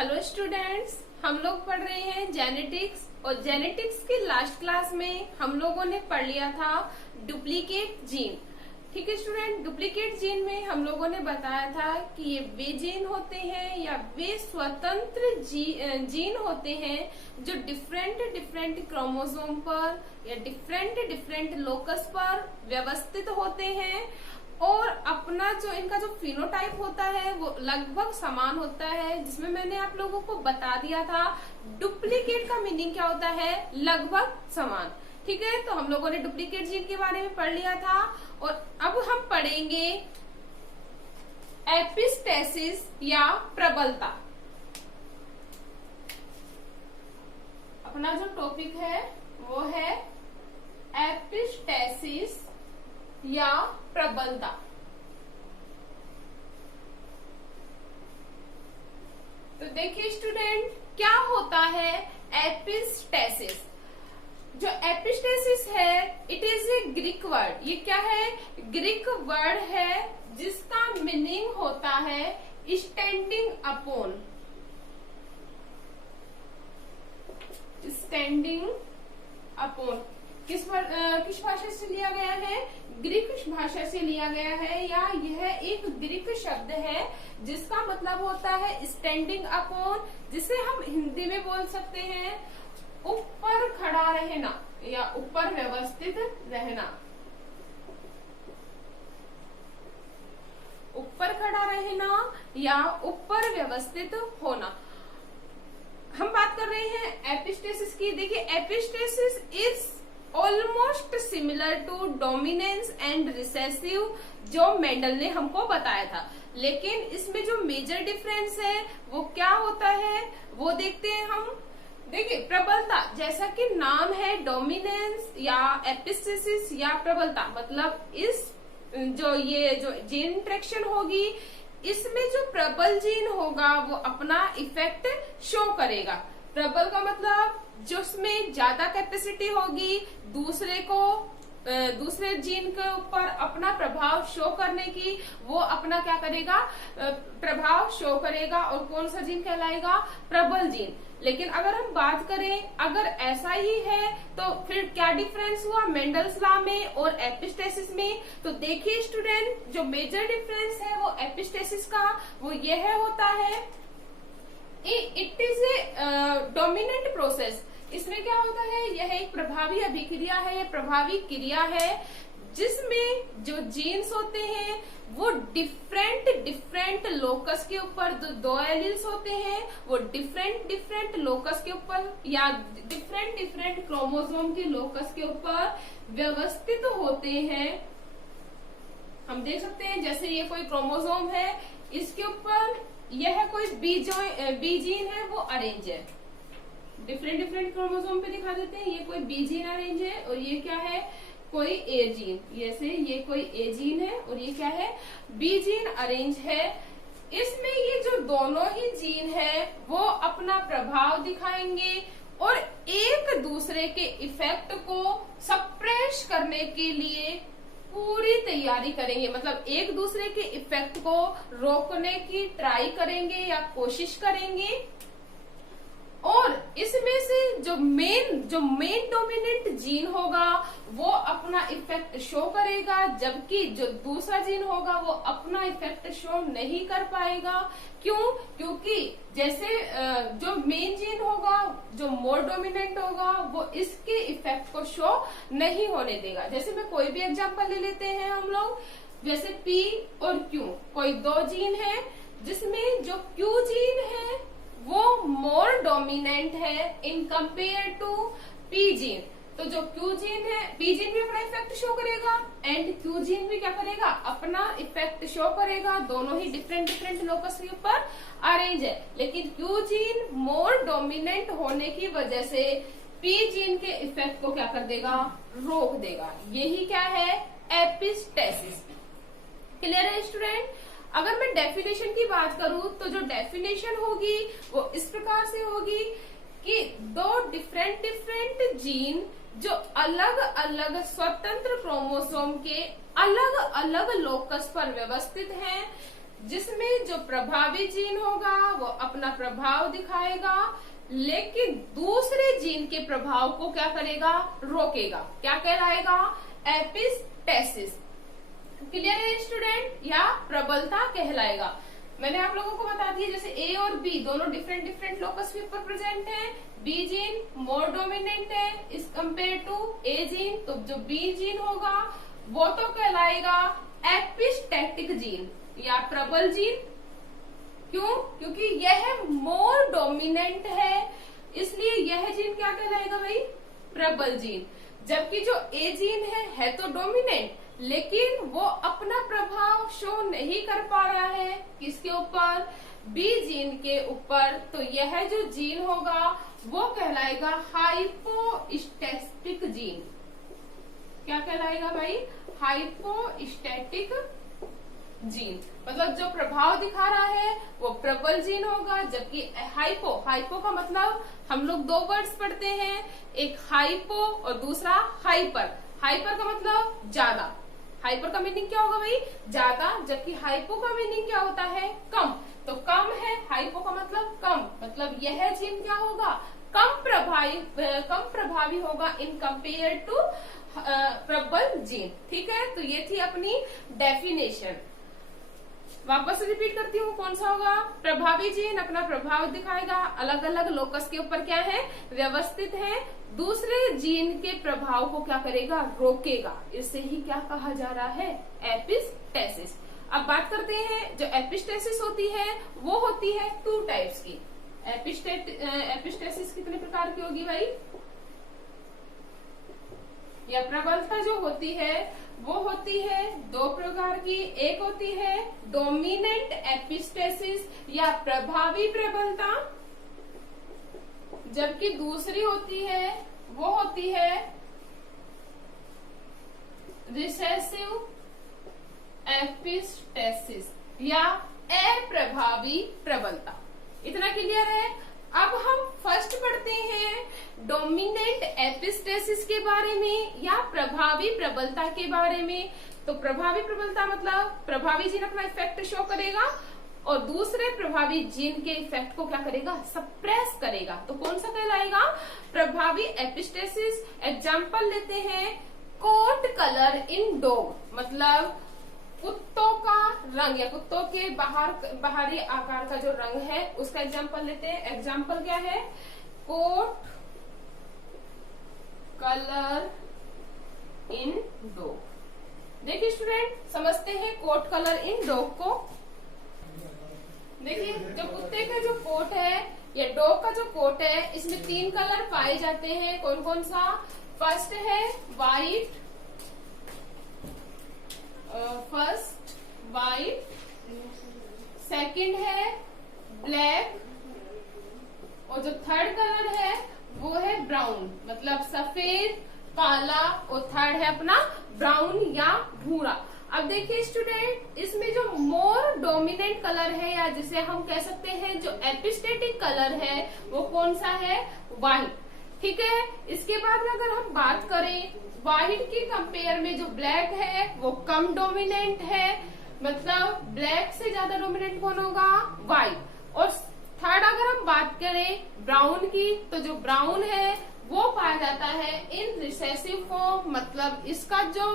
Hello students, हम लोग पढ़ रहे हैं जेनेटिक्स और जेनेटिक्स के लास्ट क्लास में हम लोगों ने पढ़ लिया था डुप्लीकेट जीन। ठीक है स्टूडेंट, डुप्लीकेट जीन में हम लोगों ने बताया था कि ये वे जीन होते हैं या वे स्वतंत्र जीन होते हैं जो डिफरेंट क्रोमोसोम पर या डिफरेंट लोकस पर व्यवस्थित होते हैं और अपना जो इनका जो फिनोटाइप होता है वो लगभग समान होता है, जिसमें मैंने आप लोगों को बता दिया था डुप्लीकेट का मीनिंग क्या होता है, लगभग समान। ठीक है, तो हम लोगों ने डुप्लीकेट जीन के बारे में पढ़ लिया था और अब हम पढ़ेंगे एपिस्टेसिस या प्रबलता। अपना जो टॉपिक है वो है एपिस्टेसिस या प्रबलता। तो देखिए स्टूडेंट, क्या होता है एपिस्टेसिस। जो एपिस्टेसिस है it is a Greek word. ये क्या है? ग्रीक वर्ड है जिसका मीनिंग होता है स्टैंडिंग अपॉन। स्टैंडिंग अपॉन किस भाषा से लिया गया है? ग्रीक भाषा से लिया गया है, या यह एक ग्रीक शब्द है जिसका मतलब होता है स्टैंडिंग अपॉन, जिसे हम हिंदी में बोल सकते हैं ऊपर खड़ा रहना या ऊपर व्यवस्थित रहना। ऊपर खड़ा रहना या ऊपर व्यवस्थित होना। हम बात कर रहे हैं एपिस्टेसिस की। देखिए, epistasis is almost similar to dominance and recessive, जो मेंडल ने हमको बताया था, लेकिन इसमें जो मेजर डिफरेंस है वो क्या होता है वो देखते हैं हम। देखिए, प्रबलता, जैसा कि नाम है डोमिनेंस या एपिस्टेसिस या प्रबलता, मतलब इस जो जीन इंटरेक्शन होगी इसमें जो प्रबल जीन होगा वो अपना इफेक्ट शो करेगा। प्रबल का मतलब जो उसमें ज्यादा कैपेसिटी होगी दूसरे जीन के ऊपर अपना प्रभाव शो करने की, वो अपना क्या करेगा, प्रभाव शो करेगा। और कौन सा जीन कहलाएगा? प्रबल जीन। लेकिन अगर हम बात करें, अगर ऐसा ही है तो फिर क्या डिफरेंस हुआ मेंडल्स लॉ में और एपिस्टेसिस में? तो देखिए स्टूडेंट, जो मेजर डिफरेंस है वो एपिस्टेसिस का वो यह होता है it is a dominant process. इसमें क्या होता है, यह एक प्रभावी अभिक्रिया है, प्रभावी क्रिया है जिसमें जो जीन्स होते हैं वो डिफरेंट लोकस के ऊपर, जो दो एलील्स होते हैं वो डिफरेंट लोकस के ऊपर या डिफरेंट क्रोमोसोम के लोकस के ऊपर व्यवस्थित होते हैं। हम देख सकते हैं जैसे ये कोई क्रोमोसोम है, इसके ऊपर यह कोई बी जीन है वो अरेंज है। डिफरेंट क्रोमोसोम पे दिखा देते हैं, ये कोई बी जीन अरेंज है और ये क्या है, कोई ए जीन। जैसे ये कोई ए जीन है और ये क्या है, बी जीन अरेंज है। इसमें ये जो दोनों ही जीन है वो अपना प्रभाव दिखाएंगे और एक दूसरे के इफेक्ट को सप्रेस करने के लिए पूरी तैयारी करेंगे, मतलब एक दूसरे के इफेक्ट को रोकने की ट्राई करेंगे या कोशिश करेंगे। और इसमें से जो मेन डोमिनेंट जीन होगा वो अपना इफेक्ट शो करेगा, जबकि जो दूसरा जीन होगा वो अपना इफेक्ट शो नहीं कर पाएगा। क्यों? क्योंकि जैसे जो मेन जीन होगा, जो मोर डोमिनेंट होगा, वो इसके इफेक्ट को शो नहीं होने देगा। जैसे मैं कोई भी एग्जांपल ले लेते हैं हम लोग, जैसे P और Q, कोई दो जीन है जिसमें जो Q जीन है वो मोर डोमिनेंट है in compare to P gene. तो जो Q जीन है, P जीन भी अपना इफेक्ट शो करेगा एंड Q जीन भी क्या करेगा, अपना इफेक्ट शो करेगा। दोनों ही डिफरेंट लोकस के ऊपर अरेंज है, लेकिन Q जीन मोर डोमिनेंट होने की वजह से P जीन के इफेक्ट को क्या कर देगा, रोक देगा। यही क्या है, एपिस्टेसिस। क्लियर है स्टूडेंट? अगर मैं डेफिनेशन की बात करूं तो जो डेफिनेशन होगी वो इस प्रकार से होगी कि दो डिफरेंट जीन जो अलग अलग स्वतंत्र क्रोमोसोम के अलग अलग लोकस पर व्यवस्थित हैं, जिसमें जो प्रभावी जीन होगा वो अपना प्रभाव दिखाएगा, लेकिन दूसरे जीन के प्रभाव को क्या करेगा, रोकेगा। क्या कहलाएगा, एपिस्टेसिस। क्लियर है स्टूडेंट, या प्रबलता कहलाएगा। मैंने आप लोगों को बता दिया जैसे ए और बी दोनों डिफरेंट डिफरेंट लोकस के ऊपर प्रेजेंट है। बी जीन मोर डोमिनेंट है इस कंपेयर टू ए जीन, तो जो बी जीन होगा वो तो कहलाएगा एपिस्टेटिक जीन या प्रबल जीन। क्यों, क्योंकि यह मोर डोमिनेंट है, इसलिए यह जीन क्या कहलाएगा भाई, प्रबल जीन। जबकि जो ए जीन है तो डोमिनेंट, लेकिन वो अपना प्रभाव शो नहीं कर पा रहा है किसके ऊपर, बी जीन के ऊपर, तो यह जो जीन होगा वो कहलाएगा हाइपोस्टैटिक जीन। क्या कहलाएगा भाई, हाइपोस्टैटिक जीन। मतलब जो प्रभाव दिखा रहा है वो प्रबल जीन होगा, जबकि हाइपो का मतलब हम लोग दो वर्ड्स पढ़ते हैं, एक हाइपो और दूसरा हाइपर। हाइपर का मतलब ज्यादा, हाइपर का मीनिंग क्या होगा भाई, ज्यादा, जबकि हाइपो का मीनिंग क्या होता है, कम। तो कम है, हाइपो का मतलब कम, मतलब यह जीन क्या होगा, कम प्रभावी होगा इन कंपेयर टू प्रबल जीन। ठीक है, तो ये थी अपनी डेफिनेशन। वापस रिपीट करती हूँ, कौन सा होगा, प्रभावी जीन अपना प्रभाव दिखाएगा, अलग अलग लोकस के ऊपर क्या है, व्यवस्थित है, दूसरे जीन के प्रभाव को क्या करेगा, रोकेगा। इससे ही क्या कहा जा रहा है, एपिस्टेसिस। अब बात करते हैं, जो एपिस्टेसिस होती है वो होती है टू टाइप्स की। एपिस्टेसिस कितने प्रकार की होगी भाई, या प्रबलता जो होती है वो होती है दो प्रकार की। एक होती है डोमिनेंट एपिस्टेसिस या प्रभावी प्रबलता, जबकि दूसरी होती है वो होती है रिसेसिव एपिस्टेसिस या अप्रभावी प्रबलता। इतना क्लियर है। अब हम फर्स्ट पढ़ते हैं डोमिनेंट एपिस्टेसिस के बारे में या प्रभावी प्रबलता के बारे में। तो प्रभावी प्रबलता मतलब प्रभावी जीन अपना इफेक्ट शो करेगा और दूसरे प्रभावी जीन के इफेक्ट को क्या करेगा, सप्रेस करेगा। तो कौन सा कहलाएगा, प्रभावी एपिस्टेसिस। एग्जाम्पल लेते हैं, कोट कलर इन डॉग, मतलब कुत्तों का रंग या कुत्तों के बाहरी आकार का जो रंग है उसका एग्जाम्पल लेते हैं। एग्जाम्पल क्या है, कोट कलर इन डॉग। देखिए स्टूडेंट, समझते हैं कोट कलर इन डॉग को। देखिए, जो कुत्ते का जो कोट है या डॉग का जो कोट है, इसमें तीन कलर पाए जाते हैं। कौन कौन सा, फर्स्ट है व्हाइट, सेकंड है ब्लैक, और जो थर्ड कलर है वो है ब्राउन, मतलब सफेद, काला, और थर्ड है अपना ब्राउन या भूरा। अब देखिए स्टूडेंट, इसमें जो मोर डोमिनेंट कलर है या जिसे हम कह सकते हैं जो एपिस्टेटिक कलर है वो कौन सा है, व्हाइट। ठीक है, इसके बाद में अगर हम बात करें व्हाइट के कंपेयर में जो ब्लैक है वो कम डोमिनेंट है, मतलब ब्लैक से ज्यादा डोमिनेंट कौन होगा, व्हाइट। और थर्ड अगर हम बात करें ब्राउन की, तो जो ब्राउन है वो पाया जाता है इन रिसेसिव फॉर्म, मतलब इसका जो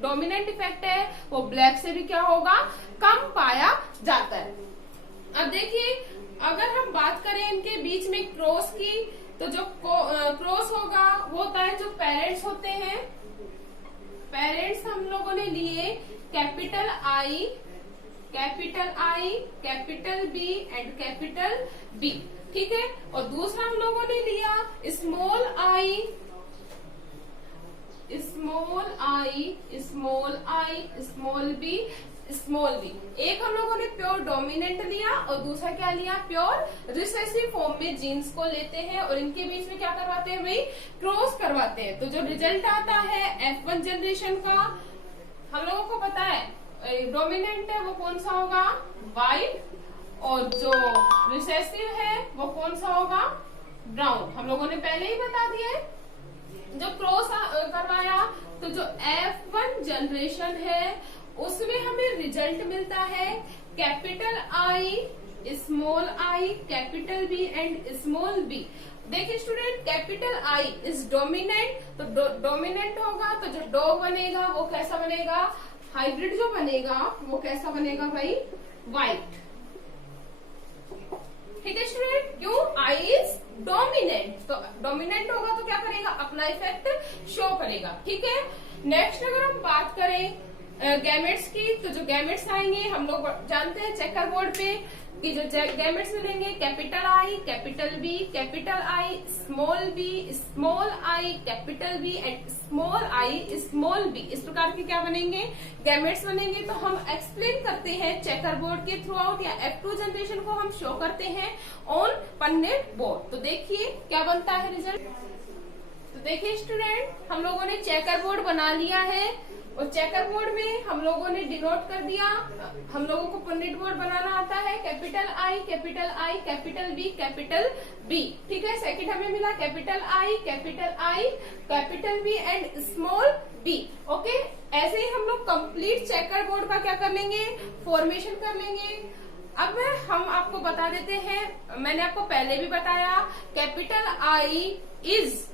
डोमिनेंट इफेक्ट है वो ब्लैक से भी क्या होगा, कम पाया जाता है। अब देखिए, अगर हम बात करें इनके बीच में क्रॉस की, तो जो क्रॉस होगा वो होता है जो पेरेंट्स होते हैं। पेरेंट्स हम लोगों ने लिए capital I, capital B and capital B. ठीक है, और दूसरा हम लोगों ने लिया small I, small B, small B. एक हम लोगों ने प्योर डोमिनेंट लिया और दूसरा क्या लिया, प्योर रिसेसिव फॉर्म में जीन्स को लेते हैं और इनके बीच में क्या करवाते हैं भाई, क्रॉस करवाते हैं। तो जो रिजल्ट आता है F1 जनरेशन का, हम लोगों को पता है डोमिनेंट है वो कौन सा होगा, व्हाइट, और जो रिसेसिव है वो कौन सा होगा, ब्राउन। हम लोगों ने पहले ही बता दिया है। जो क्रॉस करवाया, तो जो F1 जनरेशन है उसमें हमें रिजल्ट मिलता है capital I, small I, capital B and small B. देखिए student, capital I is dominant, तो डोमिनेंट होगा तो जो डॉग बनेगा वो कैसा बनेगा, हाइब्रिड जो बनेगा वो कैसा बनेगा भाई, व्हाइट। ठीक है स्टूडेंट, क्यों, आई इज डोमिनेंट, तो डोमिनेंट होगा तो क्या करेगा, अपना इफेक्ट शो करेगा। ठीक है, नेक्स्ट अगर हम बात करें गैमेट्स की, तो जो गैमेट्स आएंगे हम लोग जानते हैं चेकर बोर्ड पे कि जो गैमेट्स मिलेंगे, capital I, capital B, capital I, small B, small I, capital B and small I, small B, इस प्रकार के क्या बनेंगे, गैमेट्स बनेंगे। तो हम एक्सप्लेन करते हैं चेकर बोर्ड के थ्रू आउट, या F2 जनरेशन को हम शो करते हैं ऑन पन्ने बोर्ड। तो देखिए क्या बनता है रिजल्ट। तो देखिए स्टूडेंट, हम लोगों ने चेकर बोर्ड बना लिया है और चेकर बोर्ड में हम लोगों ने डिनोट कर दिया, हम लोगों को पन्नेट बोर्ड बनाना आता है, capital I, capital I, capital B. ठीक है, सेकंड हमें मिला capital I, capital B and small B. Okay, ऐसे ही हम लोग कंप्लीट चेकर बोर्ड का क्या कर लेंगे, फॉर्मेशन कर लेंगे। अब हम आपको बता देते हैं, मैंने आपको पहले भी बताया, capital I is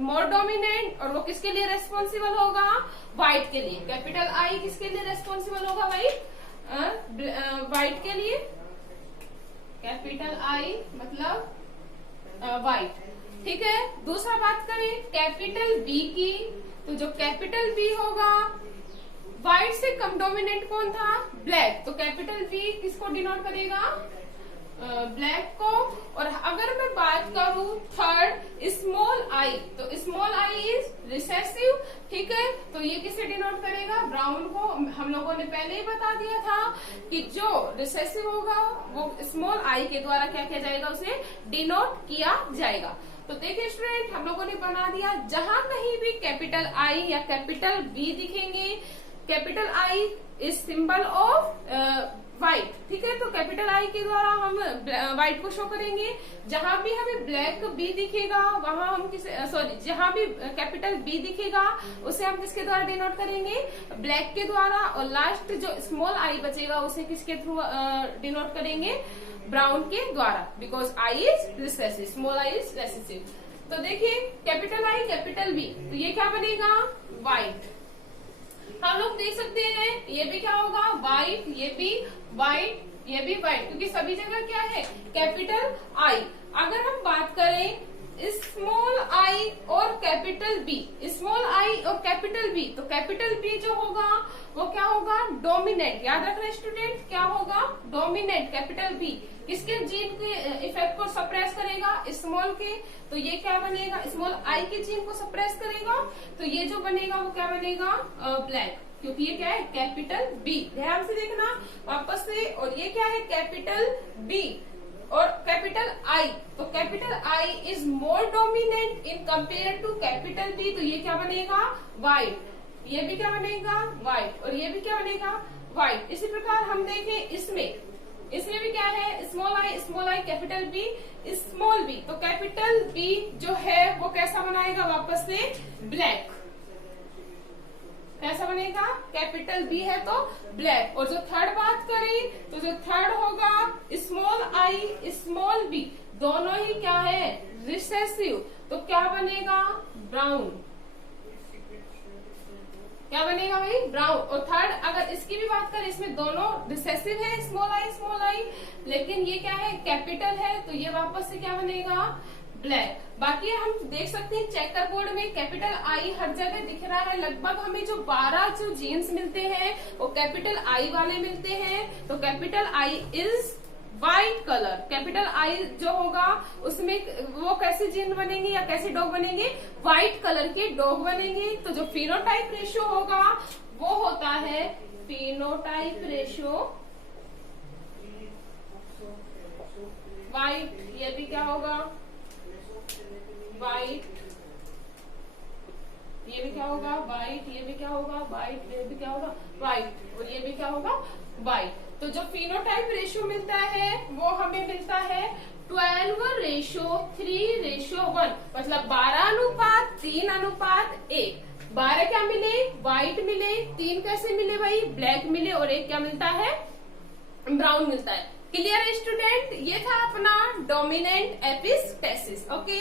more dominant, और वो किसके लिए रेस्पॉन्सिबल होगा, व्हाइट के लिए। कैपिटल आई किसके लिए रेस्पॉन्सिबल होगा भाई, व्हाइट के लिए। कैपिटल आई मतलब व्हाइट। ठीक है, दूसरा बात करें कैपिटल बी की, तो जो कैपिटल बी होगा, व्हाइट से कम डोमिनेंट कौन था, ब्लैक, तो कैपिटल बी किसको डिनोट करेगा, ब्लैक को। और अगर मैं बात करूं थर्ड स्मॉल आई, तो स्मॉल आई इज रिसेसिव। ठीक है, तो ये किसे डिनोट करेगा, ब्राउन को। हम लोगों ने पहले ही बता दिया था कि जो रिसेसिव होगा वो स्मॉल आई के द्वारा क्या किया जाएगा, उसे डिनोट किया जाएगा। तो देखिए स्टूडेंट, हम लोगों ने बना दिया, जहां कहीं भी कैपिटल आई या कैपिटल बी दिखेंगे, capital I is symbol of white. ठीक है, तो कैपिटल आई के द्वारा हम व्हाइट को शो करेंगे। जहां भी हमें ब्लैक बी दिखेगा वहां हम जहां भी कैपिटल बी दिखेगा उसे हम किसके द्वारा डिनोट करेंगे, ब्लैक के द्वारा। और लास्ट जो स्मॉल आई बचेगा उसे किसके थ्रू डिनोट करेंगे, ब्राउन के द्वारा, because I is recessive, small I is recessive. तो देखिए कैपिटल आई, कैपिटल बी, तो ये क्या बनेगा, व्हाइट। हम लोग देख सकते हैं ये भी क्या होगा, व्हाइट, ये भी व्हाइट, ये भी व्हाइट, क्योंकि सभी जगह क्या है, कैपिटल आई। अगर हम बात करें स्मॉल आई और कैपिटल बी, स्मॉल आई और कैपिटल बी, तो कैपिटल बी जो होगा वो क्या होगा, डोमिनेंट। याद रखना स्टूडेंट, क्या होगा, डोमिनेंट। कैपिटल बी किसके जीन के इफेक्ट को सप्रेस करेगा, स्मॉल के, तो ये क्या बनेगा, स्मॉल आई के जीन को सप्रेस करेगा, तो ये जो बनेगा वो क्या बनेगा, ब्लैक, क्योंकि ये क्या है, कैपिटल बी। ध्यान से देखना वापस से, और ये क्या है, कैपिटल बी और कैपिटल आई, तो capital I is more dominant in compare to capital B, तो ये क्या बनेगा, व्हाइट। ये भी क्या बनेगा, व्हाइट, और ये भी क्या बनेगा, व्हाइट। इसी प्रकार हम देखें इसमें भी क्या है, small I, capital B, small B, तो कैपिटल बी जो है वो कैसा बनाएगा, वापस से ब्लैक। कैसा बनेगा, कैपिटल बी है तो ब्लैक। और जो थर्ड बात करें तो जो थर्ड होगा स्मॉल आई, स्मॉल बी, दोनों ही क्या है, रिसेसिव, तो क्या बनेगा, ब्राउन। क्या बनेगा भाई, ब्राउन। और थर्ड अगर इसकी भी बात करें, इसमें दोनों रिसेसिव है, स्मॉल आई, लेकिन ये क्या है, कैपिटल है, तो ये वापस से क्या बनेगा, ब्लैक। बाकी हम देख सकते हैं चेकर बोर्ड में कैपिटल आई हर जगह दिख रहा है। लगभग हमें जो 12 जो जीन्स मिलते हैं वो कैपिटल आई वाले मिलते हैं। तो capital I is white colour. Capital I जो होगा उसमें वो कैसे जीन बनेंगे या कैसे डॉग बनेंगे, व्हाइट कलर के डॉग बनेंगे। तो जो फिनोटाइप रेशियो होगा वो होता है फिनोटाइप रेशियो व्हाइट। ये भी क्या होगा, व्हाइट। ये भी क्या होगा, व्हाइट। ये भी क्या होगा, व्हाइट। ये भी क्या होगा, व्हाइट। और ये भी क्या होगा, व्हाइट। तो जो फिनोटाइप रेशियो मिलता है वो हमें मिलता है 12:3:1, मतलब 12:3:1। 12 क्या मिले, व्हाइट मिले, 3 कैसे मिले भाई, ब्लैक मिले, और 1 क्या मिलता है, ब्राउन मिलता है। क्लियर है स्टूडेंट? ये था अपना डोमिनेंट एपिस्टेसिस। ओके।